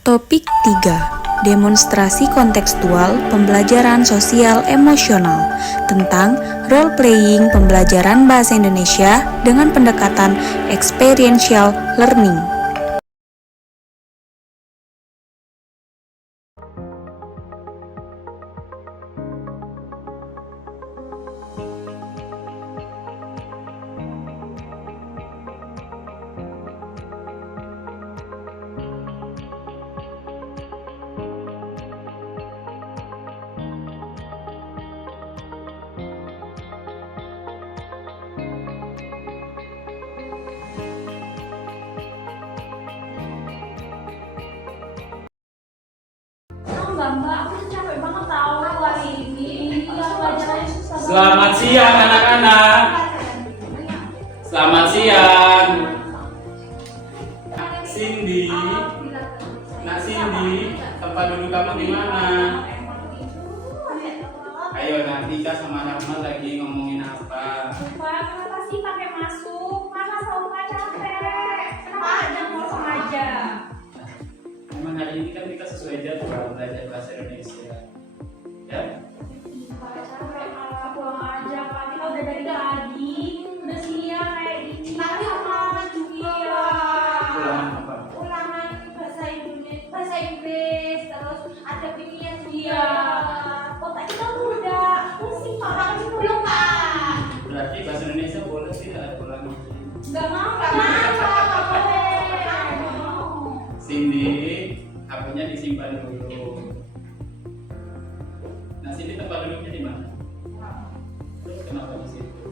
Topik 3. Demonstrasi kontekstual pembelajaran sosial emosional tentang role playing pembelajaran bahasa Indonesia dengan pendekatan experiential learning. Mbak, aku capek banget tahu hari ini. Pelajarannya susah banget. Selamat siang anak-anak. Selamat siang. Cindy. Nak Cindy, tempat duduk kamu di mana? Ayo nanti Kak sama Rahma lagi ngomongin apa? Mbak, kenapa sih pakai masuk? Mana selalu nggak capek? Kenapa aja mau sengaja? Memang hari ini kan kita sesuai jadwal belajar bahasa Indonesia. Ya? Mbak, capek malah pulang aja. Pak, kita udah dari tadi, udah siang kayak gini. Tapi ulangan juga. Iya. Ulangan apa? Ulangan bahasa Inggris, terus ada bimbingan juga. Iya. Otak kita tuh udah pusing Pak. Tapi belum Pak. Berarti bahasa Indonesia boleh tidak ada ulangan? Nggak mau. Nggak boleh. Cindy, HP-nya disimpan dulu. Nah, Cindy tempat duduknya di mana? Terus kenapa di situ?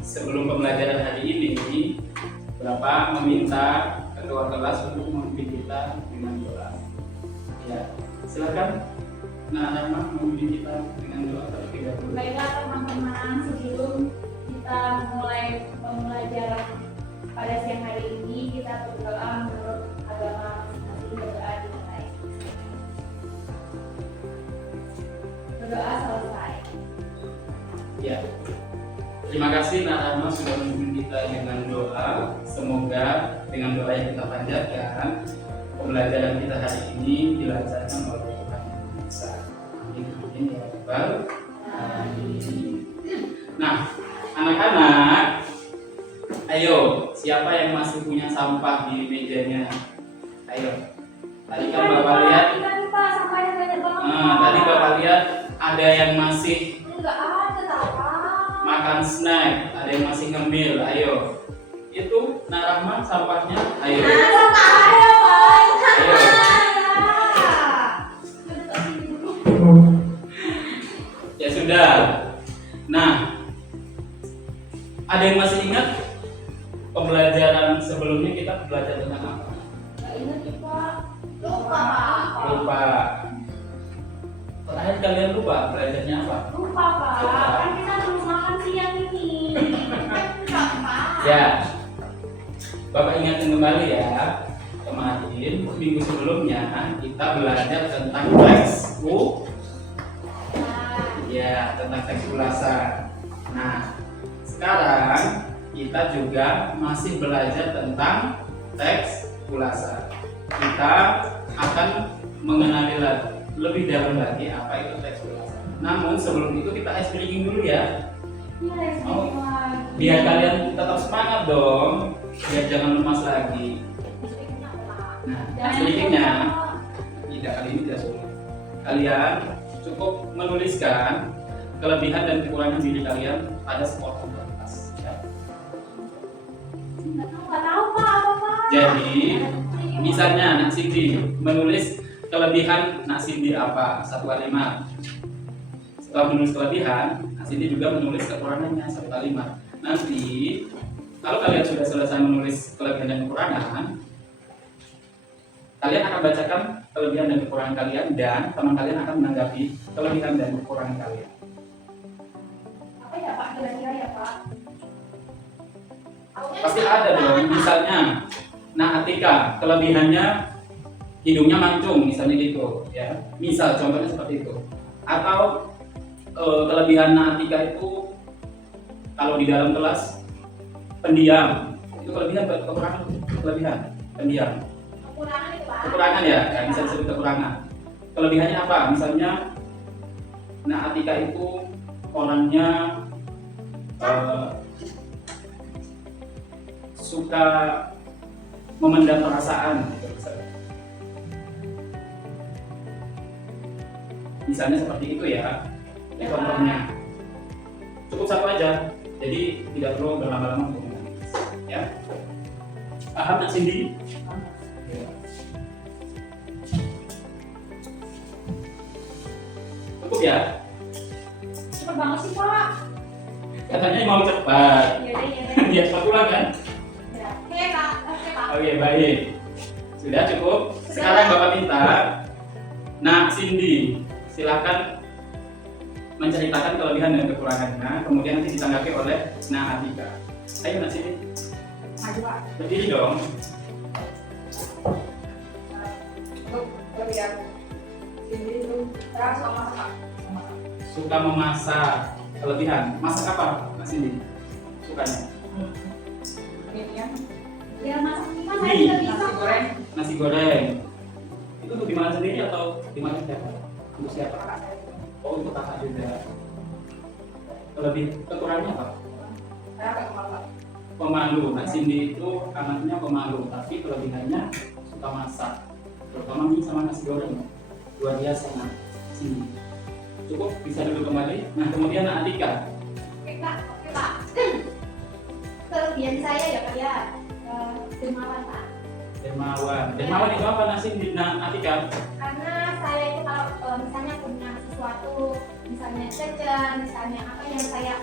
Sebelum pembelajaran hari ini, Bapak meminta ketua kelas untuk memimpin kita dengan doa. Ya, silakan. Nah, Rahma memimpin kita dengan doa terlebih dahulu. Baiklah teman-teman, sebelum kita mulai pembelajaran pada siang hari ini, kita berdoa menurut agama masing-masing. Berdoa dimulai. Berdoa selesai. Ya, terima kasih Nak Rahma sudah memimpin kita dengan doa. Semoga dengan doa yang kita panjatkan, pembelajaran kita hari ini dilancarkan oleh Tuhan Yang Maha Esa. Amin, amin ya Rabbal alamin. Nah, anak-anak, ayo, siapa yang masih punya sampah di mejanya? Ayo. Tadi kan Bapak lihat, Tadi Pak, sampahnya banyak banget. tadi Bapak lihat ada yang masih Enggak ada tahu Pak. makan snack, ada yang masih ngemil. Ayo, itu Nak Rahma sampahnya. Ayo. Ayo Pak, ayo Pak. Ayo. Ya sudah. Nah, ada yang masih ingat pembelajaran sebelumnya kita belajar tentang apa? Nggak ingat ya Pak. Lupa Pak. Lupa. Terakhir kalian lupa belajarnya apa? Lupa Pak, kan kita belum makan siang ini. Enggak Pak. Ya, Bapak ingatkan kembali ya. Kemarin minggu sebelumnya kita belajar tentang teks ya, tentang teks ulasan. Nah, sekarang kita juga masih belajar tentang teks ulasan. Kita akan mengenali lebih dalam lagi apa itu teks ulasan. Namun sebelum itu kita ice breaking dulu ya. Iya, Oh, lagi. biar kalian tetap semangat dong, biar jangan lemas lagi. Nah, ice breakingnya tidak, kali ini tidak sulit. Kalian cukup menuliskan kelebihan dan kekurangan diri kalian pada sepotong kertas. Ya. Nggak tahu Pak, apa Pak? Jadi, misalnya Nak Cindy menulis kelebihan Nak Cindy apa? Satu kalimat. Setelah menulis kelebihan, Nak Cindy juga menulis kekurangannya satu kalimat. Nanti, kalau kalian sudah selesai menulis kelebihan dan kekurangan, kalian akan bacakan kelebihan dan kekurangan kalian dan teman kalian akan menanggapi kelebihan dan kekurangan kalian. Apa ya Pak, kira-kira ya Pak? Pasti ada dong, misalnya, nah Atika kelebihannya hidungnya mancung, misalnya gitu, ya. Misal contohnya seperti itu. Atau kelebihan Atika itu Kalau di dalam kelas pendiam, itu kelebihan atau kekurangan? Kelebihan, pendiam. Kekurangan itu Pak. Kekurangan ya, kan bisa disebut kekurangan. Kelebihannya apa? Misalnya, nah Atika itu orangnya suka memendam perasaan gitu, misalnya seperti itu ya. Ini contohnya. Cukup satu aja, jadi tidak perlu berlama-lama untuk menangis. Ya, paham Nak Cindy? Ya. Cukup ya? Cepet banget sih Pak. Katanya mau cepat. Iya deh. Dia cepat pulang kan? Ya. Oke Kak. Oke Pak. Oke, baik. Sudah cukup. Sekarang Bapak minta Nak Cindy, silakan menceritakan kelebihan dan kekurangannya, kemudian nanti ditanggapi oleh Nak Atika. Ayo Nak Cindy, Maju Pak. berdiri dong. Untuk kelebihan ini itu saya suka masak. Suka memasak. Kelebihan, masak apa Nak Cindy? Sukanya? Ini ya. Ya masak gimana? Mie. Saya tidak bisa. Nasi goreng. Itu untuk dimakan sendiri atau dimakan siapa? Untuk siapa? Oh, untuk kakak juga. Kekurangannya apa? Saya akan masak. Pemalu. Nah, Cindy itu anaknya pemalu, tapi kelebihannya suka masak. Terutama mie sama nasi goreng. Luar biasa Nak Cindy. Cukup, bisa duduk kembali. Nah, kemudian Nak Atika. Oke Kak. Oke Pak. Kelebihan saya ya Kak ya. Dermawan Pak. Dermawan. Dermawan itu apa Nak Cindy? Nak Atika? Karena saya itu kalau misalnya punya sesuatu, misalnya jajan, misalnya apa yang saya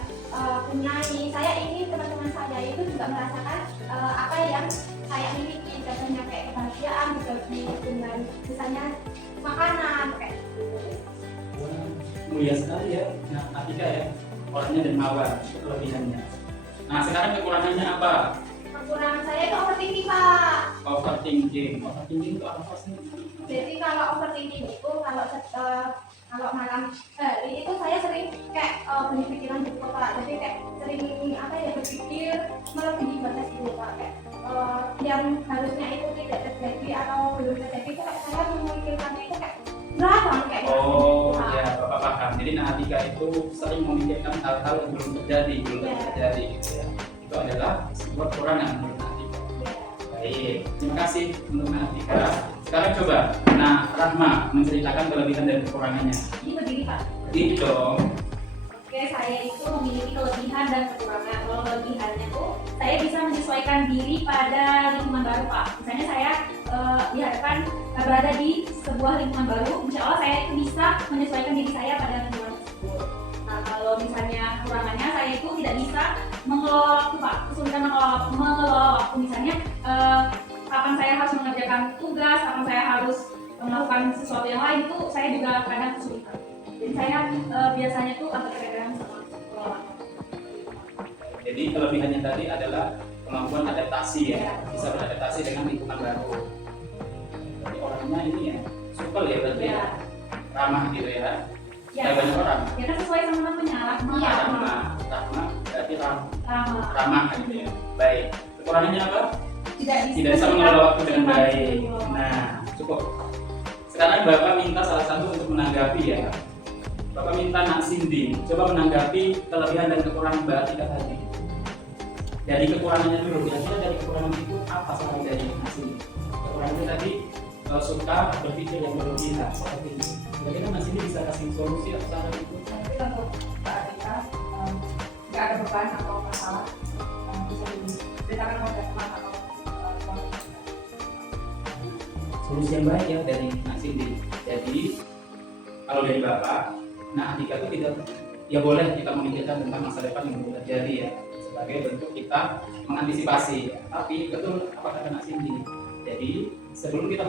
punyai, saya ingin teman-teman saya itu juga merasakan apa yang saya miliki, contohnya kayak kebahagiaan berbagi dengan misalnya makanan kayak gitu. Wah, mulia sekali ya Nak Atika ya. Orangnya dermawan, itu kelebihannya. Nah, sekarang kekurangannya apa? Kekurangan saya itu overthinking Pak. Overthinking. Overthinking itu apa sih? Jadi kalau overthinking itu kalau malam hari itu saya sering kayak banyak pikiran gitu Pak. Jadi kayak sering apa ya berpikir melebihi batas itu Pak. Kayak yang harusnya itu tidak terjadi atau belum terjadi itu kayak saya memikirkannya itu kayak berat banget kayak Oh gitu, Pak. ya, Bapak paham. Jadi Nak Atika itu sering memikirkan hal-hal yang belum terjadi gitu ya. Itu adalah sebuah kekurangan menurut Nak Atika. Iya. Baik, terima kasih untuk Nak Atika. Sekarang coba Nak Rahma menceritakan kelebihan dan kekurangannya. Ini berdiri Pak. Gitu dong. Oke, saya itu memiliki kelebihan dan kekurangan. Kalau kelebihannya tuh saya bisa menyesuaikan diri pada lingkungan baru Pak. Misalnya saya dihadapkan berada di sebuah lingkungan baru, insya Allah saya itu bisa menyesuaikan diri saya pada lingkungan tersebut. Nah, kalau misalnya kekurangannya saya itu tidak bisa mengelola waktu Pak, kesulitan mengelola waktu. Misalnya kapan saya harus mengerjakan tugas, kapan saya harus melakukan sesuatu yang lain itu saya juga kadang kesulitan. Jadi saya biasanya tuh agak keregeran sama pengelolaan. Jadi kelebihannya tadi adalah kemampuan adaptasi ya, bisa beradaptasi dengan lingkungan baru. Jadi orangnya ini ya, supel ya berarti ya, ramah gitu ya. Ya, Kayak banyak orang. ya kan sesuai sama namanya, Ramah, ramah. ramah berarti Ramah. ramah gitu ya. Baik. Kekurangannya apa? Tidak Bisa mengelola waktu dengan baik. Nah, cukup. Sekarang Bapak minta salah satu untuk menanggapi ya. Bapak minta Nak Cindy coba menanggapi kelebihan dan kekurangan Mbak Atika tadi. Dari kekurangannya dulu, kira-kira dari kekurangan itu apa saran dari Nak Cindy? Kekurangannya tadi suka berpikir yang berlebihan seperti ini. Bagaimana Nak Cindy bisa kasih solusi atau saran itu? Tapi untuk Mbak Atika nggak ada beban atau masalah bisa diceritakan pada teman atau keluarga. Solusi yang baik ya dari Nak Cindy. Jadi kalau dari Bapak, Nak Atika itu tidak, ya boleh kita memikirkan tentang masa depan yang belum terjadi ya, sebagai bentuk kita mengantisipasi. Tapi betul apa kata Nak Cindy. Jadi sebelum kita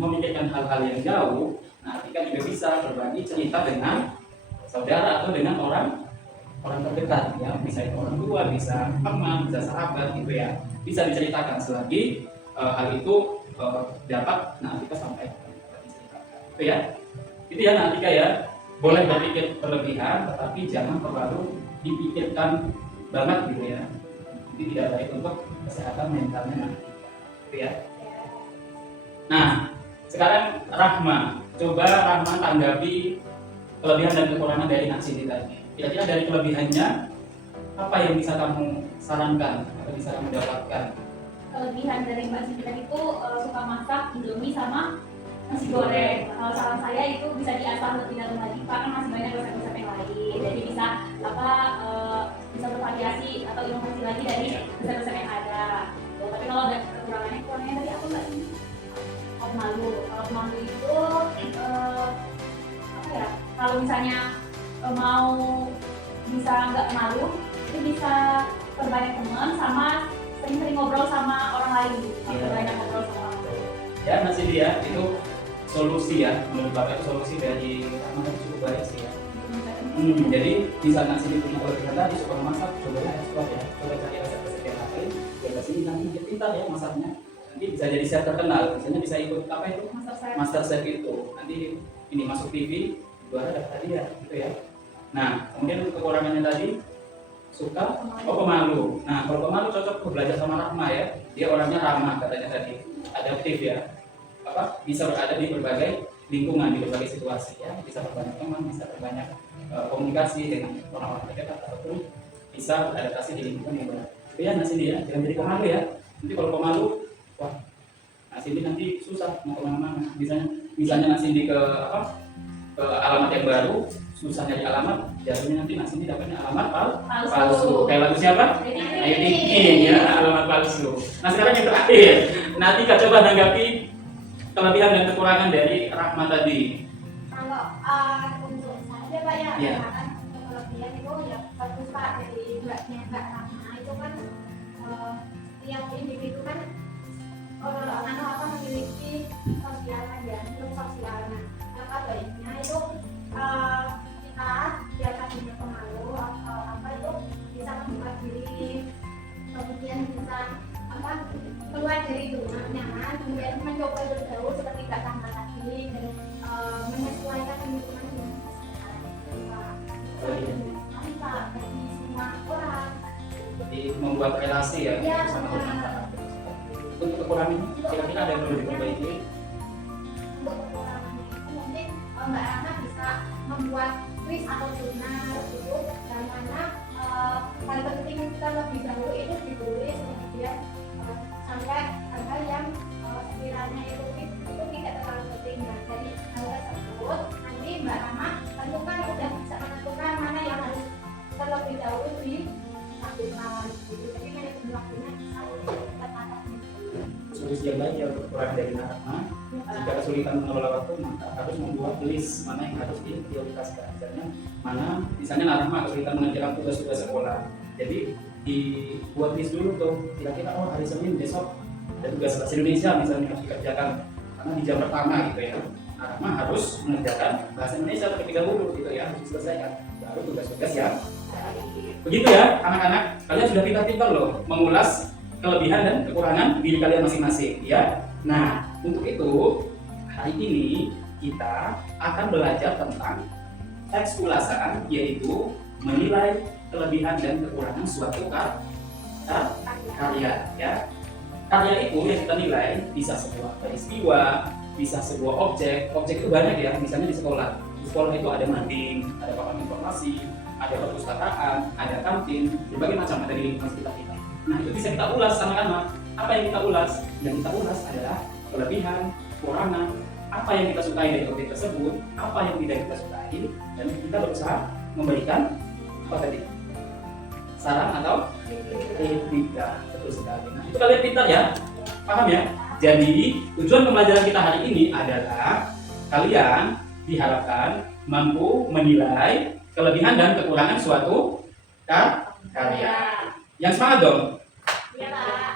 memikirkan hal-hal yang jauh, Nak Atika juga bisa berbagi cerita dengan saudara atau dengan orang terdekat ya, bisa itu orang tua, bisa teman, bisa sahabat gitu ya, bisa diceritakan selagi hal itu dapat Nak Atika sampaikan, itu ya, itu ya Nak Atika ya. Boleh berpikir berlebihan, tetapi jangan terlalu dipikirkan banget gitu ya. Ini tidak baik untuk kesehatan mentalnya nanti. Gitu ya. Nah, sekarang Rahma, coba Rahma tanggapi kelebihan dan kekurangan dari Nak Cindy tadi. Kira-kira dari kelebihannya apa yang bisa kamu sarankan atau bisa kamu dapatkan? Kelebihan dari Mbak Cindy tadi itu suka masak Indomie sama nasi goreng. Kalau saran saya itu bisa diasah lebih dalam lagi, Pak, kan masih banyak resep-resep yang lain. Jadi bisa bisa bervariasi atau inovasi lagi dari resep-resep yang ada. Tuh, tapi kalau ada kekurangannya dari aku Mbak Cindy. Malu. Kalau malu itu apa ya? Kalau misalnya mau bisa nggak malu, itu bisa perbanyak teman sama sering-sering ngobrol sama orang lain. Banyak ngobrol sama orang lain. Ya, masih dia itu solusi ya. Menurut Bapak itu solusi dari Rahma cukup baik sih ya. Jadi bisa Nak Cindy punya kelebihan tadi suka masak, coba ya ekspor ya. Coba cari resep-resep yang lain. Ya sini nanti dia pintar ya masaknya. Nanti bisa jadi chef terkenal, misalnya bisa ikut apa itu? Master Chef itu. Nanti ini masuk TV, juara dapat hadiah gitu ya. Nah, kemudian kekurangannya tadi suka pemalu. Nah, kalau pemalu cocok belajar sama Rahma ya. Dia orangnya ramah katanya tadi, adaptif ya. Bisa berada di berbagai lingkungan, di berbagai situasi ya. Bisa berbanyak teman, bisa berbanyak komunikasi dengan orang-orang terdekat ataupun bisa beradaptasi di lingkungan yang berat. Tapi ya Nak Cindy ya, jangan jadi pemalu ya. Nanti kalau pemalu, wah, Nak Cindy nanti susah mau kemana-mana. Misalnya Nak Cindy ke alamat yang baru, susah nyari alamat, jadinya nanti Nak Cindy dapatnya alamat palsu. Kayak lagu siapa? Ayu Ting Ting ya, alamat palsu. Nah sekarang yang terakhir, nanti Kak coba tanggapi kelebihan dan kekurangan dari Rahma tadi. Kalau untuk saya Pak ya, Iya. kan kelebihan itu ya bagus Pak dari Mbak Rahma itu kan yang individu kan memiliki sosial ya, hidup sosial. Maka baiknya itu kita biar tadinya pemalu atau apa itu bisa membuka diri, kemudian bisa keluar dari zona nyaman, kemudian mencoba lebih jauh seperti Kak Rahma tadi dan menyesuaikan lingkungan dengan Pak bagi semua orang. Jadi membuat relasi ya, Ya, sama benar. orang. Untuk kekurangan, kira-kira ada yang perlu diperbaiki? Untuk kekurangannya itu mungkin Mbak Rahma bisa membuat quiz atau jurnal gitu, dan mana hal penting kita lebih dahulu itu ditulis, kemudian sampai hal-hal yang sekiranya itu tidak terlalu penting. Nah, dari hal tersebut nanti Mbak Rahma tentukan udah bisa menentukan mana yang harus terlebih dahulu dilakukan. Jadi manajemen waktunya bisa tertata. Solusi yang baik ya untuk kekurangan dari Rahma. Jika kesulitan mengelola waktu, maka harus membuat list mana yang harus diprioritaskan. Misalnya Rahma kesulitan mengerjakan tugas-tugas sekolah. Jadi dibuat list dulu tuh. Kira-kira hari Senin besok ada tugas bahasa Indonesia misalnya harus dikerjakan. Karena di jam pertama gitu ya. Rahma harus mengerjakan bahasa Indonesia terlebih dahulu gitu ya, harus diselesaikan. Baru tugas-tugas yang begitu ya anak-anak. Kalian sudah pintar-pintar loh mengulas kelebihan dan kekurangan diri kalian masing-masing ya. Nah, untuk itu hari ini kita akan belajar tentang teks ulasan, yaitu menilai kelebihan dan kekurangan suatu karya ya. Karya itu yang kita nilai bisa sebuah peristiwa, bisa sebuah objek itu banyak ya. Misalnya di sekolah itu ada mading, ada papan informasi, ada perpustakaan, ada kantin, berbagai macam ada di lingkungan sekitar kita. Nah, itu bisa kita ulas sama-sama. Apa yang kita ulas? Yang kita ulas adalah kelebihan, kekurangan, apa yang kita sukai dari objek tersebut, apa yang tidak kita sukai, dan kita berusaha memberikan apa tadi? Saran atau kritika. Betul sekali. Nah, itu kalian pintar ya? Paham ya? Jadi, tujuan pembelajaran kita hari ini adalah kalian diharapkan mampu menilai kelebihan dan kekurangan suatu karya. Yang semangat dong. Iya Pak.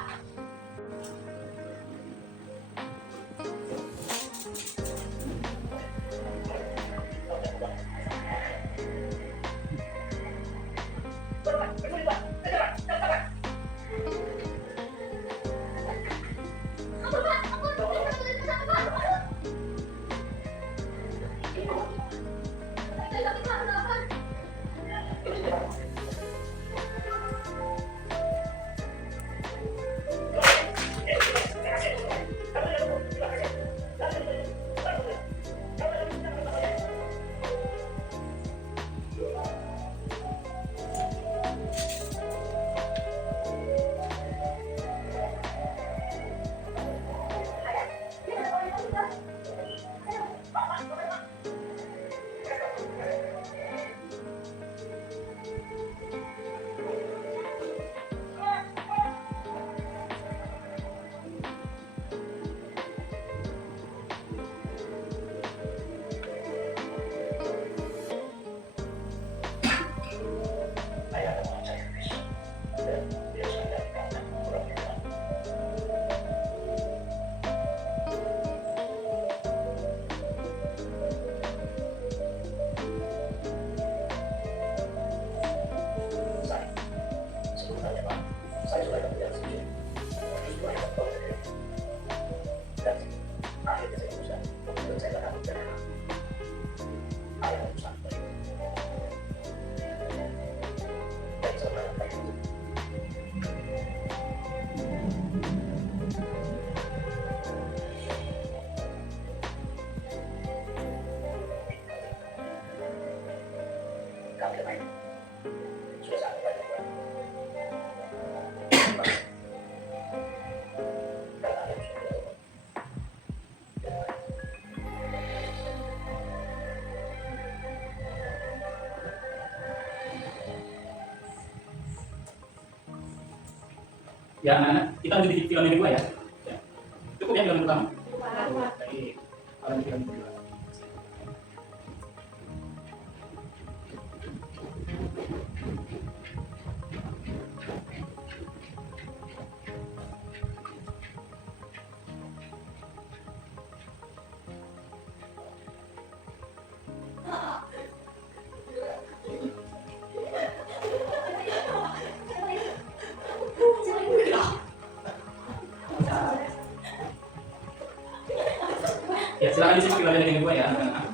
Ya, anak-anak, kita lanjut di film yang kedua ya. Ya. Cukup ya film pertama? Baik, lanjut film kedua. Ya, silakan disimak film yang kedua ya, anak-anak.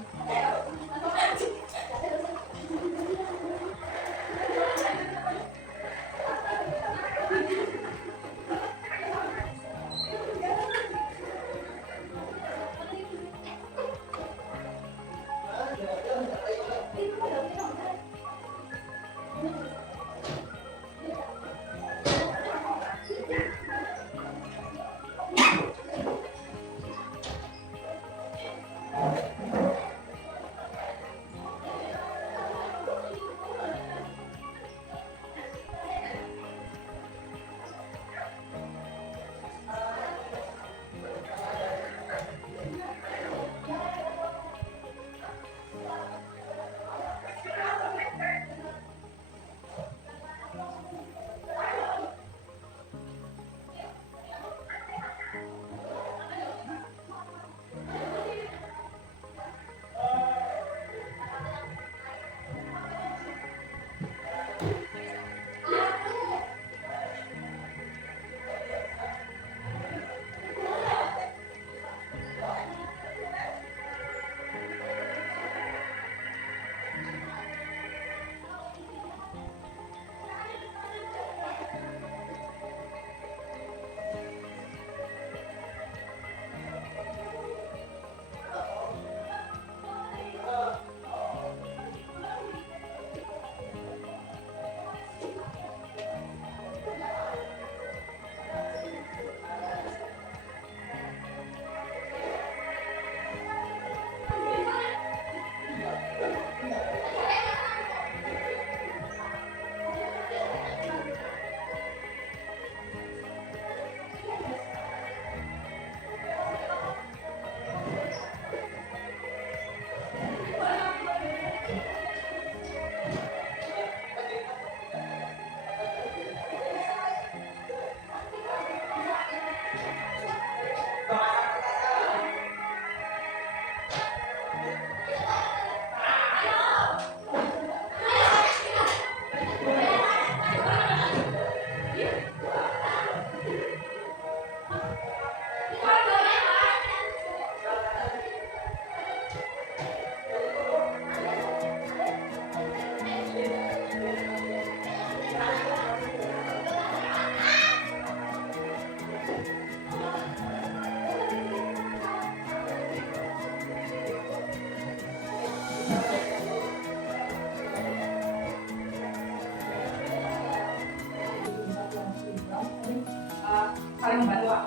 Saling membantu Pak.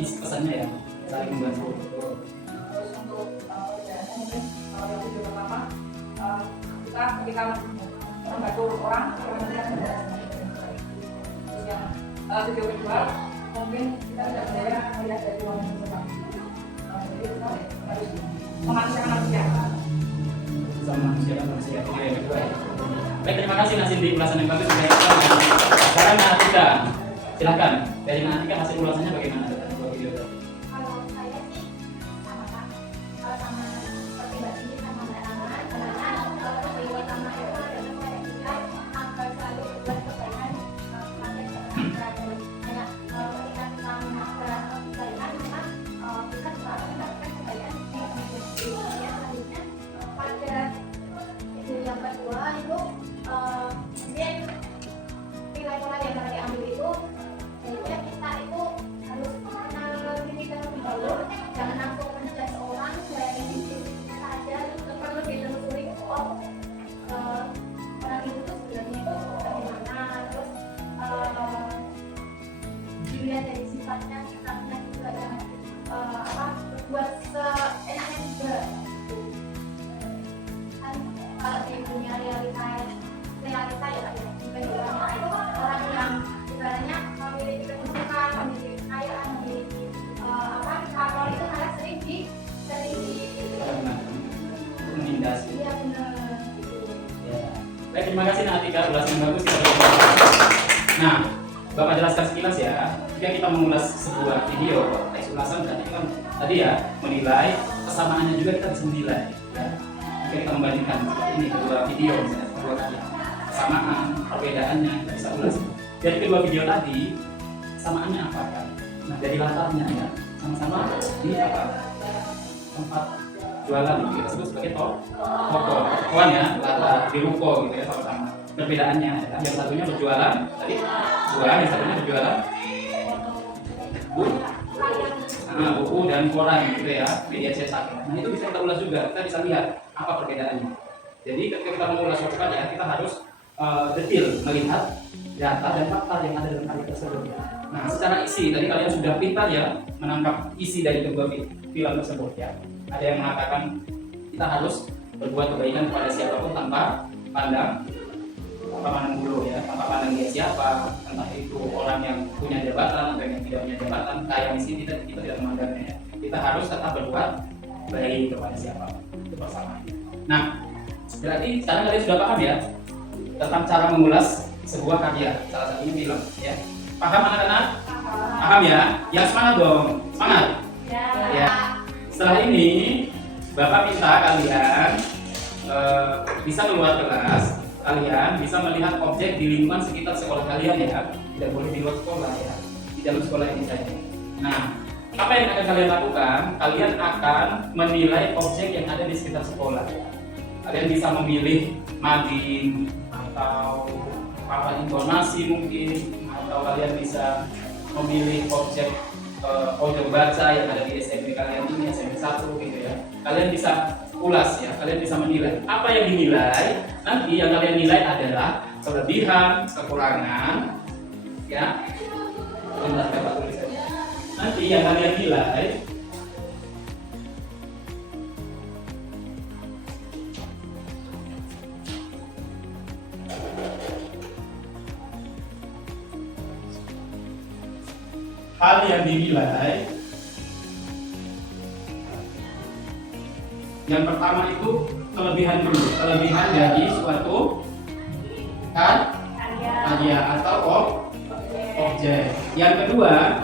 Isi pesannya ya, saling membantu. Terus untuk mungkin kalau yang video pertama kita ketika membantu orang terus yang video kedua mungkin kita tidak boleh melihat dari luar yang jadi kita harus memanusiakan manusia. Sama manusia, video yang kedua ya. Baik, terima kasih Nasin di ulasan yang bagus. Silakan Natika. Silakan. Dari Natika hasil ulasannya bagaimana dengan dua video tadi? Kalau saya sih sama Kak. Kalau sama seperti Mbak Cindy sama Mbak Rama, karena yang pertama itu adalah saya juga akan selalu berbuat kebaikan pada seorang kayak ketika kita melakukan kebaikan, maka kita selalu melakukan kebaikan di kemudian selanjutnya pada itu yang kedua itu mungkin nilai-nilai yang harus diambil itu jadi kita itu harus mengenal diri kita lebih dulu, jangan langsung menjudge orang dari dirinya saja, perlu ditelusuri orang itu tuh sebenarnya itu bagaimana, terus dilihat dari sifatnya, sikapnya juga jangan berbuat seenaknya juga. Kan kalau di dunia realita ya Pak ya, bukan di orang itu orang yang ibaratnya memiliki kedudukan, memiliki kekayaan, memiliki kapal itu malah sering di Menindas. iya benar. Ya. Baik, terima kasih Natika, ulasan yang bagus. Nah, Bapak jelaskan sekilas ya. Jika kita mengulas sebuah video, teks ulasan berarti kan tadi ya menilai kesamaannya juga kita bisa menilai. Ya. Jika kita membandingkan seperti ini kedua video, misalnya kedua kesamaan, perbedaannya kita bisa ulas. Dari kedua video tadi, kesamaannya apa kan? Nah, dari latarnya ya, sama-sama di apa? Tempat jualan kita sebut sebagai tokoan ya, latar di ruko gitu ya sama-sama. Perbedaannya yang satunya berjualan tadi buah, yang satunya berjualan buku dan koran gitu ya, media cetak. Nah itu bisa kita ulas juga, kita bisa lihat apa perbedaannya. Jadi ketika kita mengulas suatu karya, kita harus detail melihat data dan fakta yang ada dalam karya tersebut. Nah secara isi tadi kalian sudah pintar ya menangkap isi dari kedua film tersebut ya. Ada yang mengatakan kita harus berbuat kebaikan kepada siapapun tanpa pandang bulu ya, tanpa pandang dia siapa, entah itu orang yang punya jabatan atau yang tidak punya jabatan, kaya miskin kita tidak memandangnya ya. Kita harus tetap berbuat baik kepada siapapun, itu persamaan. Nah, berarti sekarang kalian sudah paham ya tentang cara mengulas sebuah karya, salah satunya film ya. Paham anak-anak? Paham ya? Yang semangat dong, semangat ya. Setelah ini Bapak minta kalian bisa keluar kelas, kalian bisa melihat objek di lingkungan sekitar sekolah kalian ya, tidak boleh di luar sekolah ya, di dalam sekolah ini saja. Nah, apa yang akan kalian lakukan? Kalian akan menilai objek yang ada di sekitar sekolah. Kalian bisa memilih mading atau papan informasi mungkin, atau kalian bisa memilih objek audio baca yang ada di SMP kalian ini, SMP 1 gitu ya. Kalian bisa ulas ya, kalian bisa menilai. Apa yang dinilai? Nanti yang kalian nilai adalah kelebihan, kekurangan ya. Bentar, dapat tulis aja. Nanti yang kalian nilai hal yang dinilai yang pertama itu kelebihan dulu, kelebihan dari suatu karya atau objek. Yang kedua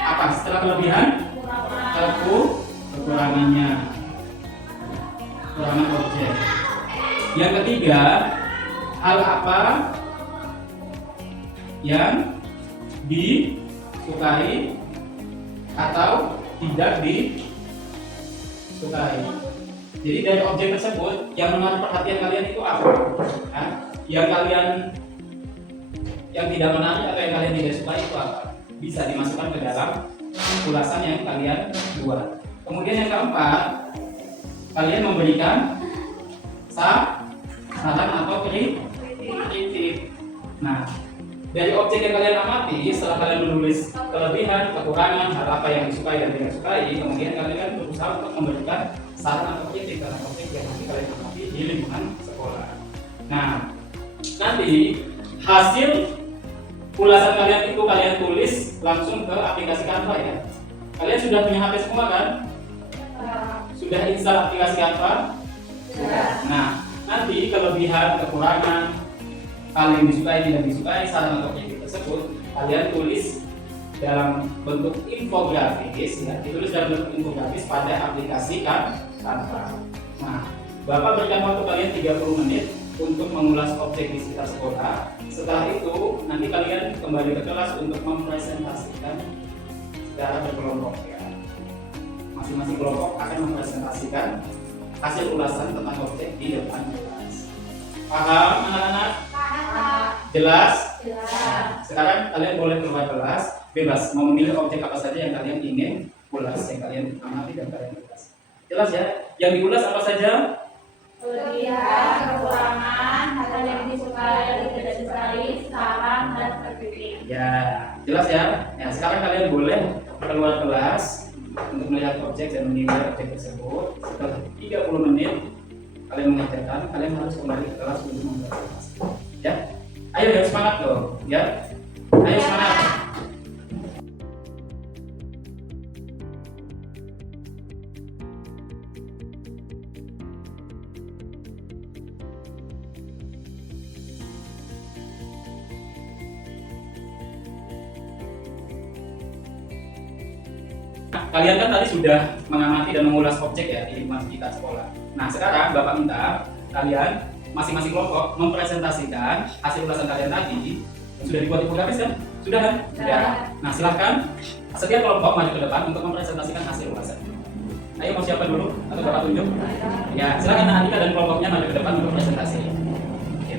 apa? Setelah kelebihan kekurangannya, kekurangan objek. Yang ketiga hal apa yang disukai atau tidak disukai. Jadi dari objek tersebut yang menarik perhatian kalian itu apa? Nah, yang tidak menarik atau yang kalian tidak sukai itu apa? Bisa dimasukkan ke dalam ulasan yang kalian buat. Kemudian yang keempat, kalian memberikan saran atau kritik. Nah, dari objek yang kalian amati, setelah kalian menulis kelebihan, kekurangan, hal apa yang disukai dan tidak disukai, kemudian kalian berusaha untuk memberikan saran atau kritik dalam objek yang nanti kalian amati di lingkungan sekolah. Nah, nanti hasil ulasan kalian itu kalian tulis langsung ke aplikasi Canva ya. Kalian sudah punya HP semua kan? Sudah install aplikasi Canva? Sudah. Nah, nanti kelebihan, kekurangan hal yang disukai tidak disukai saran atau objektif tersebut kalian tulis dalam bentuk infografis ya, ditulis dalam bentuk infografis pada aplikasi Canva. Nah, Bapak berikan waktu kalian 30 menit untuk mengulas objek di sekitar sekolah. Setelah itu nanti kalian kembali ke kelas untuk mempresentasikan secara berkelompok ya. Masing-masing kelompok akan mempresentasikan hasil ulasan tentang objek di depan kelas. Paham anak-anak? Jelas? Sekarang kalian boleh keluar kelas, bebas mau memilih objek apa saja yang kalian ingin ulas, yang kalian amati dan kalian ulas. Jelas ya? Yang diulas apa saja? Kelebihan, kekurangan, hal yang disukai, yang tidak disukai, saran dan kritik. Ya, jelas ya? Ya, sekarang kalian boleh keluar kelas untuk melihat objek dan menilai objek tersebut. Setelah 30 menit kalian mengerjakan, kalian harus kembali ke kelas untuk mempresentasi. Ya? Ayo ya, semangat dong, ya. Ayo semangat. Kalian kan tadi sudah mengamati dan mengulas objek ya di lingkungan sekitar sekolah. Nah, sekarang Bapak minta kalian masing-masing kelompok mempresentasikan hasil ulasan kalian tadi. Sudah dibuat infografis kan? Sudah kan? Sudah. Nah, silakan setiap kelompok maju ke depan untuk mempresentasikan hasil ulasan. Ayo, mau siapa dulu? Atau Bapak tunjuk? Ya, silakan Andika dan kelompoknya maju ke depan untuk presentasi. Oke.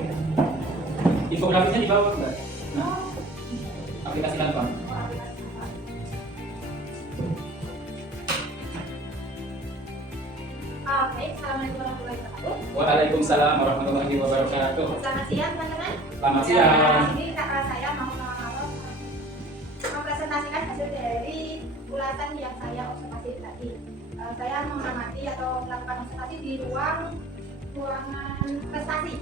Infografisnya di bawah enggak? Nah, aplikasi Canva. Baik, assalamualaikum warahmatullahi wabarakatuh. Waalaikumsalam warahmatullahi wabarakatuh. Selamat siang teman-teman. Selamat siang. Ini kakak saya mau mempresentasikan hasil dari ulasan yang saya observasi tadi. Saya mengamati atau melakukan observasi di ruangan prestasi.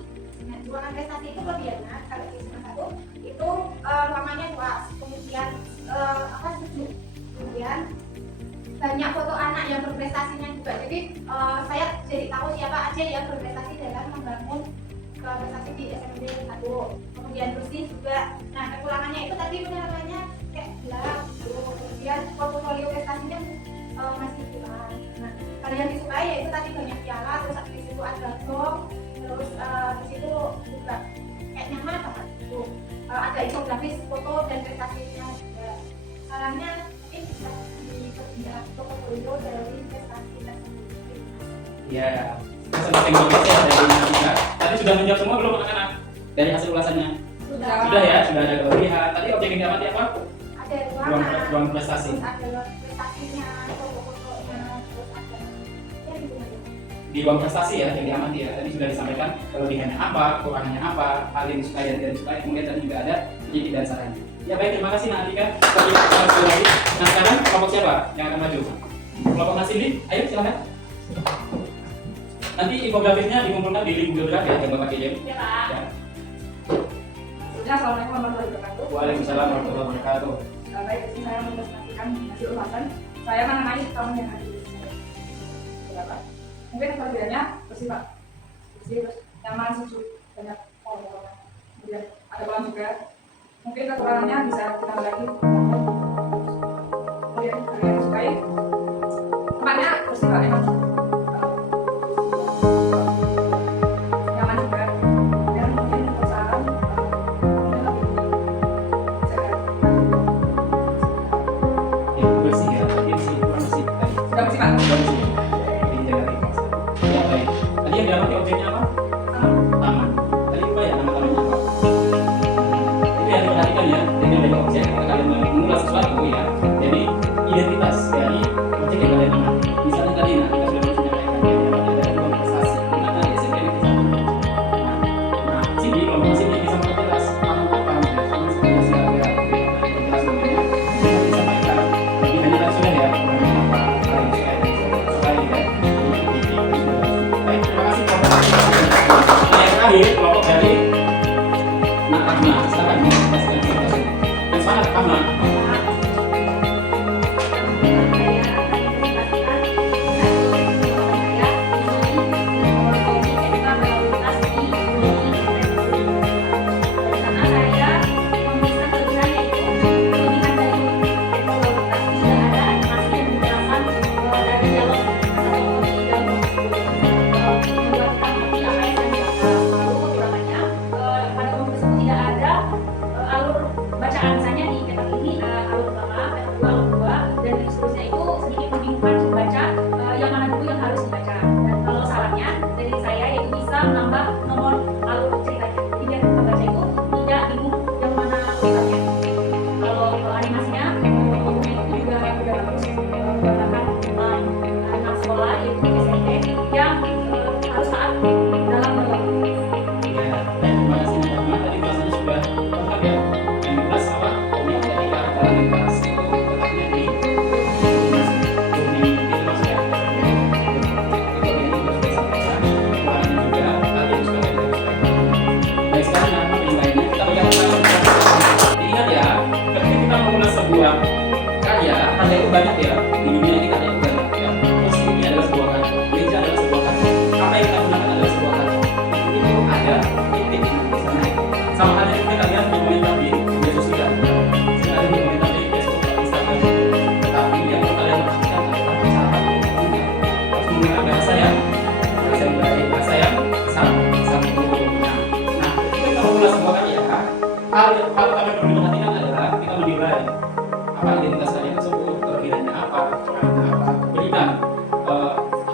Nah, ruangan prestasi itu kelebihannya kalau di semester 1 itu ruangannya luas, kemudian sejuk, kemudian banyak foto anak yang berprestasinya juga. Jadi saya jadi tahu siapa aja yang berprestasi dalam membangun prestasi di SMP 1. Kemudian bersih juga. Nah, kekurangannya itu tadi penerangannya kayak gelap gitu. Kemudian portofolio prestasinya masih kurang. Nah, hal yang disukai yaitu tadi banyak piala, terus di situ ada gong, terus di situ juga kayak nyaman banget gitu. Ada infografis foto dan prestasinya juga. Sarannya mungkin bisa diperbanyak portofolio dari prestasi tersebut. Ya, masing-masing kelompok ya dari Andika. Tadi sudah menjawab semua belum anak-anak dari hasil ulasannya? Sudah ya, sudah ada kelebihan. Tadi objek yang diamati apa? Ada Ruang prestasi. terus ada prestasinya, foto-fotonya, terus ada ya gitu aja. Di ruang prestasi ya yang diamati ya. Tadi sudah disampaikan kelebihannya apa, kekurangannya apa, hal yang disukai dan tidak disukai. Kemudian tadi juga ada kritik dan sarannya. Ya baik, terima kasih Andika. Nah, sekarang kelompok siapa yang akan maju? Kelompok Mas Cindy, ayo silakan. Nanti infografisnya dikumpulkan di link Google Drive ya yang Bapak kirim. Ya, Pak. Ya. Assalamualaikum warahmatullahi wabarakatuh. Waalaikumsalam warahmatullahi wabarakatuh. Baik, di sini saya mempresentasikan hasil ulasan. Saya mengenai tahun yang ada di sini. Berapa? Mungkin kelebihannya bersih Pak, bersih, terus nyaman, sejuk, banyak orang. Kemudian ada kolam juga. Mungkin kekurangannya bisa ditambah lagi. Kemudian kalian disukai. Tempatnya bersih Pak, enak. Nyaman juga. Dan mungkin untuk saran, mungkin lebih jaga. Ya, bersih ya. Tadi bersih, bersih tadi. Sudah bersih Pak? Sudah bersih. Jadi jaga tips. Ya baik. Tadi yang diamati objeknya apa? Taman. Tadi lupa ya nama tamannya apa? Itu yang diperhatikan ya. Jadi dari objek ketika kalian mengulas sesuatu ya. Jadi identitas dari objek yang kalian amati. Misalnya tadi nah kita banyak ya, di dunia ini kata itu banyak ya. Kursi ini adalah sebuah kata, meja adalah sebuah kata, apa yang kita gunakan adalah sebuah kata. Itu ada titik di sana. Sama halnya ketika kalian berkomentar di media sosial, kalian berkomentar di Facebook atau Instagram, tetapi yang perlu kalian perhatikan adalah cara berkomentar. Harus menggunakan bahasa yang baik, bahasa yang sempurna. Nah, kita memulai sebuah karya. Hal kalian perlu perhatikan adalah kita menilai apa identitas kalian tersebut, kelebihannya apa, kekurangannya apa. Berikan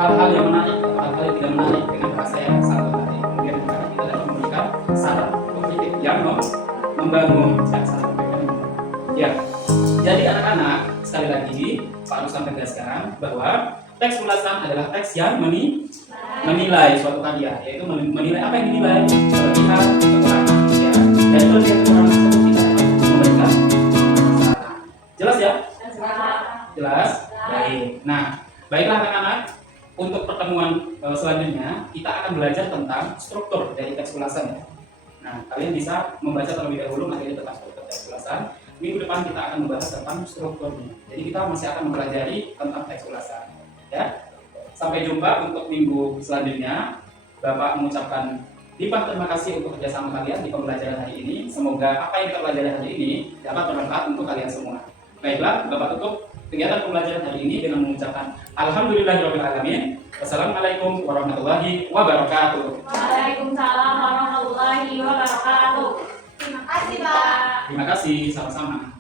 hal-hal yang menarik atau hal-hal yang tidak menarik dengan bahasa yang sangat menarik. Kemudian kita dapat memberikan saran atau kritik yang membangun. Ya, jadi anak-anak sekali lagi Pak Rustam tegaskan bahwa teks ulasan adalah teks yang menilai suatu karya, yaitu menilai apa yang dinilai, kelebihan, kekurangan. Ya, dan kelebihan kekurangan tersebut kita dapat memberikan saran. Jelas ya? Jelas? Baik. Nah, baiklah anak-anak, untuk pertemuan selanjutnya kita akan belajar tentang struktur dari teks ulasan ya. Nah, kalian bisa membaca terlebih dahulu materi tentang struktur teks ulasan. Minggu depan kita akan membahas tentang strukturnya. Jadi kita masih akan mempelajari tentang teks ulasan. Ya. Sampai jumpa untuk minggu selanjutnya. Bapak mengucapkan limpah terima kasih untuk kerjasama kalian di pembelajaran hari ini. Semoga apa yang kita pelajari hari ini dapat bermanfaat untuk kalian semua. Baiklah, Bapak tutup kegiatan pembelajaran hari ini dengan mengucapkan Alhamdulillahirrahmanirrahim. Wassalamualaikum warahmatullahi wabarakatuh. Waalaikumsalam warahmatullahi wabarakatuh. Terima kasih, Pak. Terima kasih, sama-sama.